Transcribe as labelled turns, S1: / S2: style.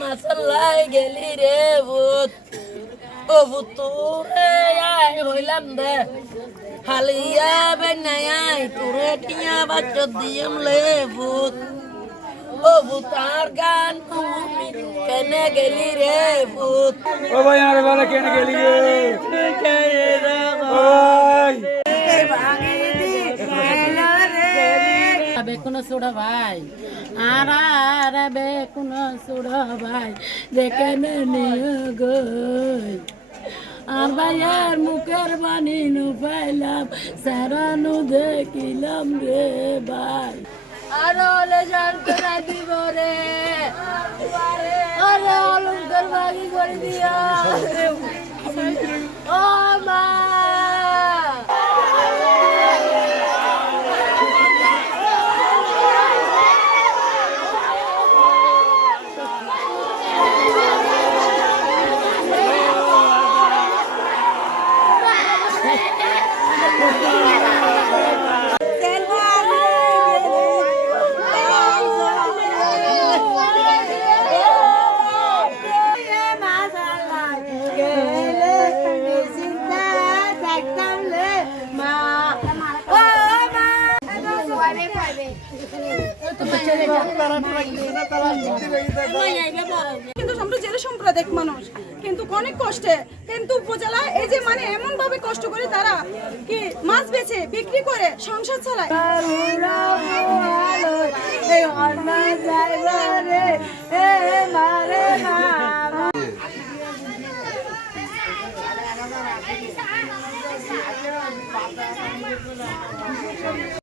S1: মাসাল্লাই গেলি রে ভূত? ও ভূত তোরে আই হইলাম দে। হালিয়া বেনাই তোরে টিয়া বাচ্চা দিয়াম লে ভূত। ও ভূত আর গান কেনে গেলি রে ভূত?
S2: ও ভাই আর বলে কেন গেলি রে?
S1: বেকুন সুড়া ভাই? আর আর বেকুন সুড়া ভাই? দেখে গই। আর ভাইয়ের মুখের বাণী নু পাইলাম সারানু দেখিলাম রে ভাই। আর হলে জান করে দিব রে। আরে অলঙ্কার বাড়ি করে দিয়া।
S3: কিন্তু আমরা জেলে সম্প্রদায়িক মানুষ, কিন্তু অনেক কষ্টে। কিন্তু উপজেলা এই যে মানে এমন ভাবে কষ্ট করে তারা কি মাছ বেচে, বিক্রি করে, সংসার চালায়।